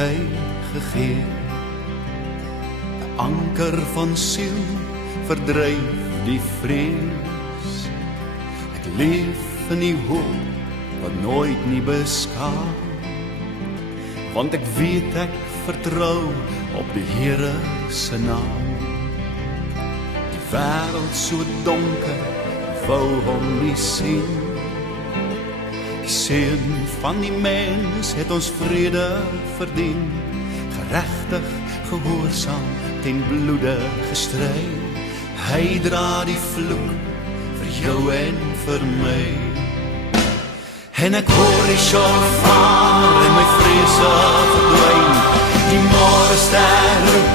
hy gegee. 'n Anker van siel verdryf die vrees. Ek leef in die hoop wat nooit nie beskaam, want ek weet ek vertrou op die Here se naam. Die wêreld so donker, wou hom nie sien. Die seun van die mens het ons vrede verdien, geregtig, gehoorsaam, ten bloede gestry. Hy dra die vloek vir jou en vir my. En ek hoor die shofar en my vrese verdwyn. Die môrester roep,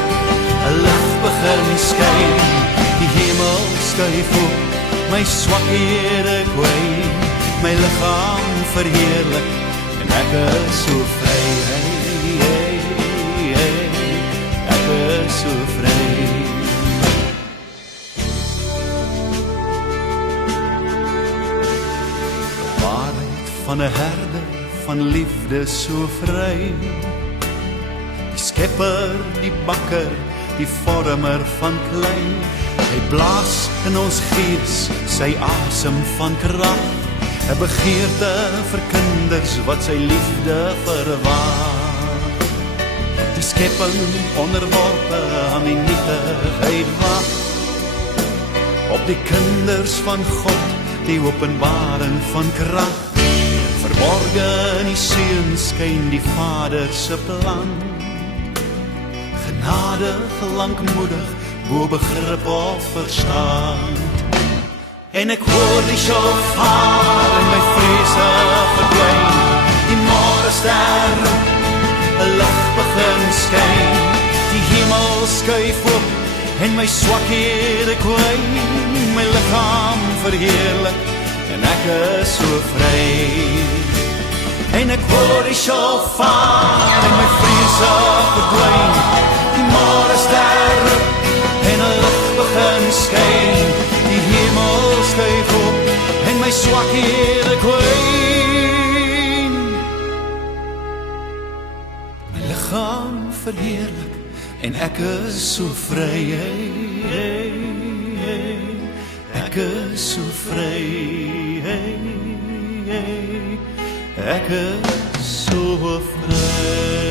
'n lig begin skyn. Die hemel skuif op, my swakhede kwyn. My liggaam verheerlik en ek is so vry. Ek is so vry. Van 'n herder van liefde so vry. Die skepper, die bakker, die vormer van klei. Hy blaas in ons gees sy asem van krag. 'n Begeerte vir kinders wat sy liefde verwag. Die skepping onderworpe aan die nietigheid wag. Op die kinders van God, die openbaring van krag. Verborgen in die seun skyn die Vader se plan. Genadig, lankmoedig, bo begrip of verstand. En ek hoor die shofar en my vrese verdwyn. Die môrester roep, 'n lig begin skyn. Die hemel skuif op en my swakhede kwyn. My liggaam verheerlik en ek is so vry. En ek hoor die shofar en my vrese verdwyn. Die môrester roep en 'n lig begin skyn. Die hemel skuif op en my swakhede kwyn. My liggaam verheerlik en ek is so vry. Ek is so vry. Ek is so vry.